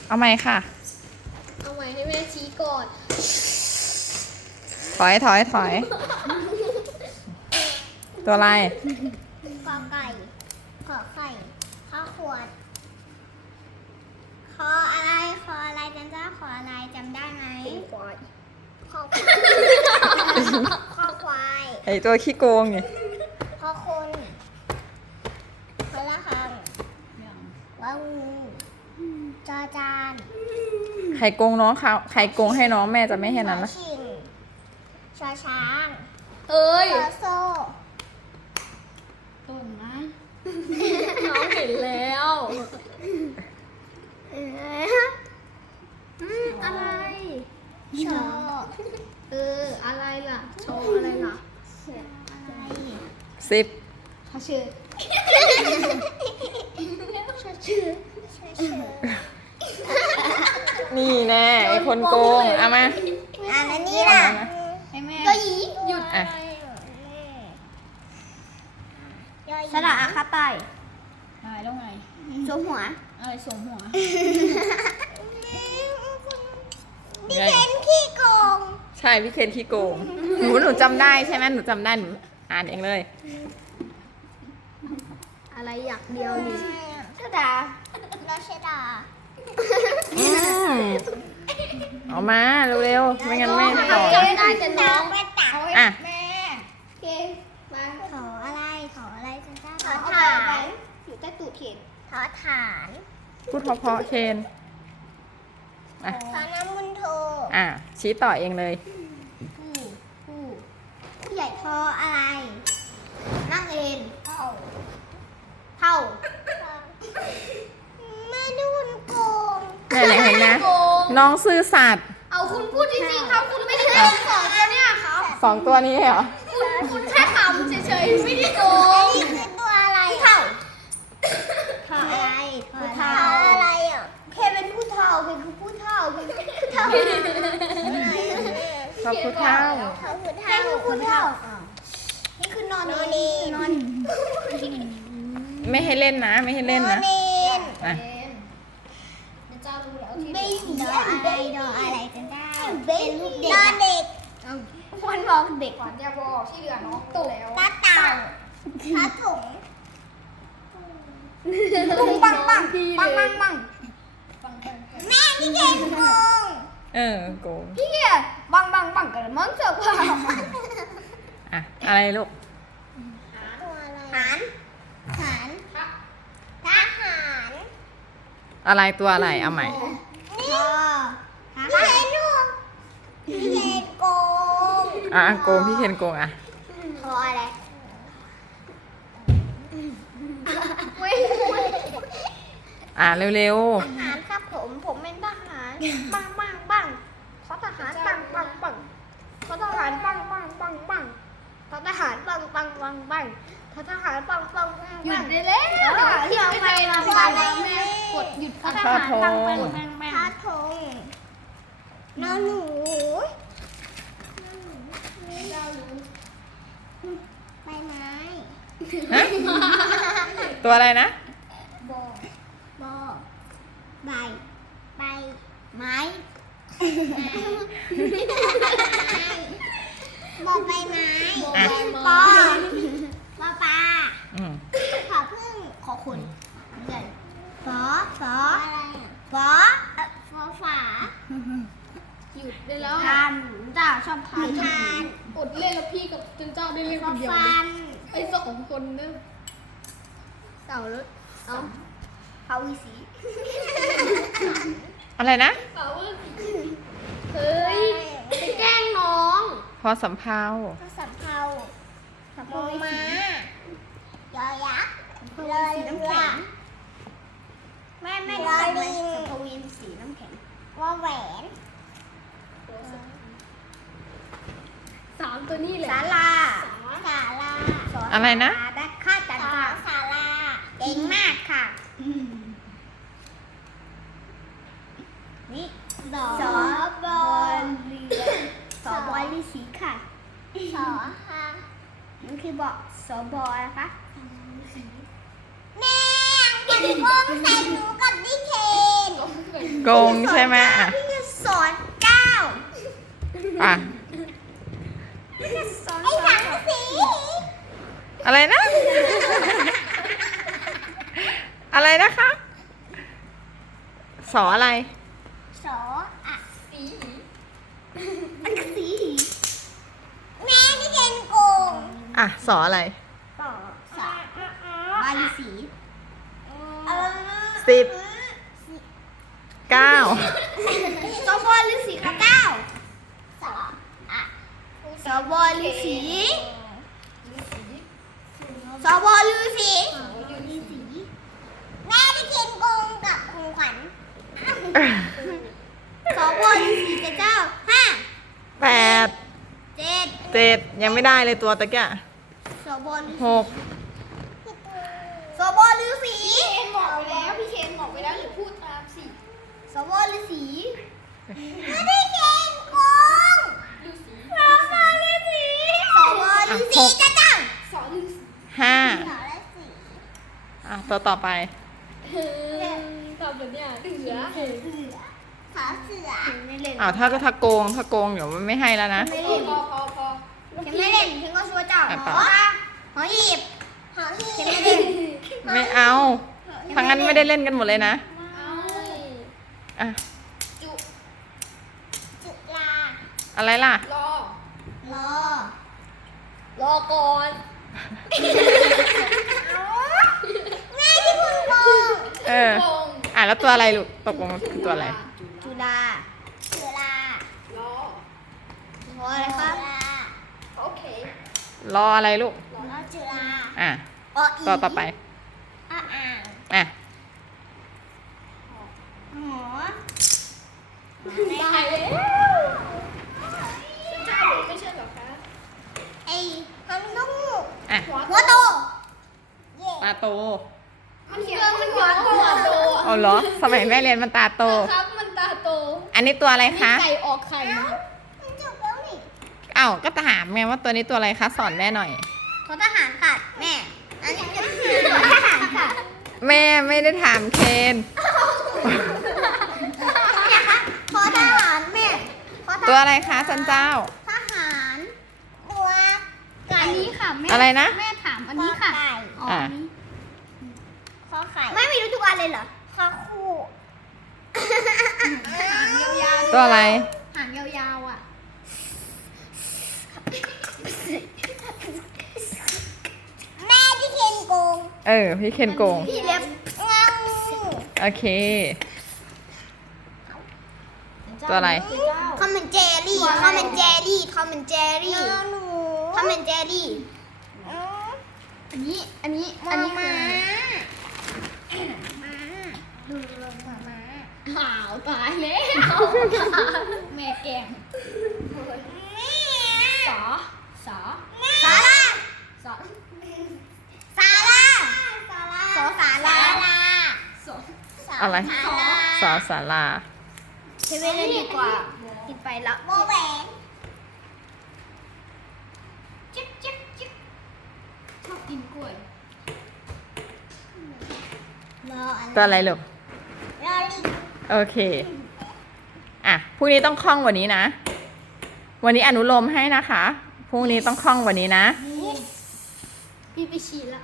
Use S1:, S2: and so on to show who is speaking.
S1: เอาไหมค่ะ
S2: เอาไว้ให้แม่ชี้ก่อน
S1: ถอย ตัวอะไร
S3: กอไก่ขอไข่ข้อขวดคออะไรจันจ้าขออะไรจำได้ไหม
S2: ควาย
S3: คอควาย
S1: ไอตัวขี้โกงเนี่ย
S3: คอคนคอละคังว่างูจอจาน
S1: ใครโกงน้องเขาใครโกงให้น้องแม่จะไม่ให้นั้นนะ
S3: ชิงชอช้าง
S2: เอ้ย
S3: ชอโซ่
S2: ต้นนะน้องเห็นแล้ว อะไร
S3: ชอ
S2: อะไรล่ะ โชว์อะไรล่ะ
S3: อะไร
S1: 10
S2: เขาชื่อ
S3: ชอชื่อ
S1: นี่แน่ไอคนโกงเอามา
S3: อันนี้ล่ะ
S2: ให้แม่
S3: ก็หยีหยุด
S1: อ่ะ
S3: สระอาคาไต
S2: อะไรแล้วไง
S3: สวมหัว
S2: อะไรสวมหัว
S3: พี่เคนขี้โกง
S1: ใช่พี่เคนขี้โกงหนูจำได้ใช่ไหมหนูจำได้หนูอ่านเองเลย
S2: อะไรอยากเดียวนี่
S3: ชดาราชดา
S1: เอามาเร็วๆไม่งั้นไม่ตอบ
S2: จำได้แต่น้อง
S3: ไปตัก
S1: อ่ะ
S2: แม่เกมา
S3: ขออะไรจันจ้าขอ
S2: เอา
S3: ฐา
S2: ไป
S3: น
S2: อยู่ใต้ตู้เข็น
S3: ขอฐาน
S1: พูดเพราะๆเคนอ่ะ
S3: ขอน้ำมุนโท
S1: อ่ะชี้ต่อเองเลย
S3: ผู้ใหญ่ทออะไร นั่งเองเท่าแม่ดุนโกง
S1: ไหนๆเห็นนะ
S2: โกง
S1: น้องซื่อสัตย์
S2: เอาคุณพูดจริงๆครับ คุณไม่ได้โกงสองตัวเนี่ยครับ
S1: 2 ตัวนี้เหรอ
S2: คุณแค่ขำเฉยๆไม่ได้โกง
S3: นี่คือตัวอะไรเท่าทออะไรทออะไรอ่ะเพเป็นผู้เท่าเป็นคือผู้เท่าเป็นผู้เท่า
S1: ขอบคุณเท่า
S3: เขาคือเท่าคือผู้เท่านี่คือนอนนีนอน
S1: ไม่ให้เล่นนะ ไม่ให้เล่นนะ อ่ะ
S2: เจ้ารู้แล้วที่
S3: เบนดออะไรกันได้เป็นลูกเด็กเด็ก
S2: มันบอกเด็กก่อนจะบอกที่เหลือน้องโตแล้ว
S3: ตาเต่าตาถุงปุ้งปังปังปังปังปังแม่พี่เก่งโกง
S1: โกง
S2: พี่เกียบังกันมันเจอว่า
S1: อ่ะ อะไรลูก
S3: หารทหาร
S1: อะไรตัวอะไร เอาใหม่
S3: นี่พี่เคนดูพี่เคนโกง
S1: อ่ะโกงพี่เคนโกงอ่ะ
S3: ทออะไร
S1: อ่ะเร็ว
S3: ทหารครับผมเป็นทหารปังเขาทหารปังเขาทหารปังเขาทหารปังเขาทหารปัง
S2: หยุดได้แล้วที่เอาไปมาแม่กดหยุด
S1: ๆข้าทง
S3: พาทงนอนหนูใบไม้
S1: ฮะ ตัวอะไรนะ
S3: บใบไม้บอใบไม้
S1: อ่ะ
S3: ปอปลา
S1: อืม
S3: ขอพึ่งขอคุณใหญ่ฝออะไรฝอฝา
S2: หยุดได้แล้ว
S3: ทานจ้าชอบทาน
S2: กดเล่นแล้วพี่กับจันเจ้าได้เล่นคนเดียว
S3: ฟัน
S2: ไอ้สองคนเนอะเต่าแล้วเอา
S3: เผาวิสี
S1: อะไรนะ
S2: เต่าเฮ้ยไปแกล้งน้อง
S1: พอสำเภา
S3: ข้าวสัมเภามอม้ายอยักษ์ลอเรือไม่ลอลิง
S2: ทวินสีน้ำแข็ง
S3: วอแหวน
S2: สามตัวนี้แหละ
S3: ศาลา
S1: อะไรนะ
S3: แบคค่าจันทราศาลาเก่งมากค่ะนี่สอบอลเรือสอบอลฤาษีค่ะสอค่ะมันคือบอกสอบอนะคะแม่มันพุ่งใส่หนูกับดิเคน
S1: โกงใช่ไหมอ่ะ
S3: พี่จะสอนเก้า
S1: อ่ะ
S3: ไอ้ถังสี
S1: อะไรนะ อะไรนะคะ สออะไร
S3: สออะสีอันสีแม่ที่เรียนโกง
S1: อ่ะ สออะไร
S3: สอสาบาลีสี
S1: 10 9
S3: สอบอลฤาษีค่ะเก้าสออะสอบอลฤาษีสอบอลฤาษีแม่ที่เรียนโกงกับครูขวัญสอบอลฤาษีเจ้า5
S1: 8
S3: 7
S1: 7ยังไม่ได้เลยตัวตะกี้
S3: สอบอลฤาษี
S1: 6
S3: สอบอลฤาษี
S2: พี่เคนบอกไปแล้วพี่เคนบอกไปแล้วหรือพูดตามสิ
S3: สอบอลฤาษีไม่ได้เรียนโกง
S2: ฤาษี
S3: สอบอลฤาษีสอบอลฤาษีเจ้า
S2: สอนฤาษี
S1: 5
S3: สอฤาษี
S1: อ่ะ ตัวต่อไป
S2: ตอบแบบเนี้ยเสือ
S3: เสือขอเสือไม่เล่น
S1: อ้าวถ้าโกงเดี๋ยวมันไม่ให้แล้วนะ
S3: ไม่เล่น
S2: พอ
S3: ฉันไม่เล่นฉันก็ชัวร์เจ้า
S1: อ่ะ
S3: ห
S1: ต่
S3: อ
S1: อ
S3: หอหีบหอหีบฉันไม่เล่น
S1: ไม่เอาทั้งนั้นไม่ได้เล่นกันหมดเลยนะ
S2: เอา
S1: อ่ะ
S2: จุ
S3: จุฬา
S1: อะไรล่ะ
S2: รอ
S3: รอ
S2: รอก่อน
S3: ง่ายที่คุณโกง
S1: เออ
S2: โกง
S1: อ่ะแล้วตัวอะไรลูก ตกลงมันคือตัวอะไร
S3: จุฬาจุฬาร
S2: อ
S3: รออะไรครับ
S2: โอเค
S1: รออะไรลูก
S3: รอจุฬา
S1: อ่ะ
S3: ออี
S1: ตัวต่อไป
S3: อ่าง
S1: อ่ะ
S3: หอ
S2: ตายแล้วคุณชายรู้ไม่ใช่เหรอคะ
S3: ไอ้ฮันลูก
S1: อ่ะ
S3: หัวโตเย่
S1: ตาโต
S2: มันเขียนมันหัวโต
S1: เอาเหรอ สมัยแม่เรียนมันตาโต
S2: ครับมันตาโต
S1: อันนี้ตัวอะไรคะ
S2: ไก่ออกไข่มา
S3: มันจบแล้วนี่
S1: อ้าวก็ถามไงว่าตัวนี้ตัวอะไรคะ สอนแม่หน่อย
S3: ทหารค่ะแม่ อันนี้จะทหารค่ะ
S1: แม่ไม่ได้ถามเคน
S3: เนี่ยค่ะทหารแม่ท
S1: ตัวอะไรคะจันเจ้า
S3: ทหารตัวไก่
S2: อันนี้ค่ะแม่
S1: อะไรนะ
S2: แม่ถามอันนี้ค่ะ
S3: ไก่
S2: อ๋อ
S1: อ่ะ
S2: อันนี้
S3: ข้อไข่ไม่รู้ทุกอันเลยเหรอข้อคู่
S2: หางยาวๆ
S1: ตัวอะไร
S2: หางยาวๆอ่ะ
S3: แม่ที่เคนโกง
S1: เออ พี่เคนโกง
S3: พี่เล็บเงา
S1: โอเค ตัวอะไร
S3: คอมเมนเจอรี่คอมเมนเจอรี่คอมเมนเจอรี่คอมเมนเจอรี่
S2: อันนี้คือหาวตายแล้วแม่แกงสอ
S3: สารา
S2: สอ
S3: สาราสอสารา
S2: สอ
S1: อะไร สอสารา
S3: ใช้เวลาดีกว่ากินไปละโมแหวน
S2: จิ๊บจิ๊บจิ๊บชอบกินกล้วย
S1: ตัวอะไรลูก
S3: รอลิง
S1: โอเค อ่ะ พรุ่งนี้ต้องคล่องกว่านี้นะ วันนี้อนุโลมให้นะคะ พรุ่งนี้ต้องคล่องกว่านี้นะ
S2: พี่ไปฉี่ละ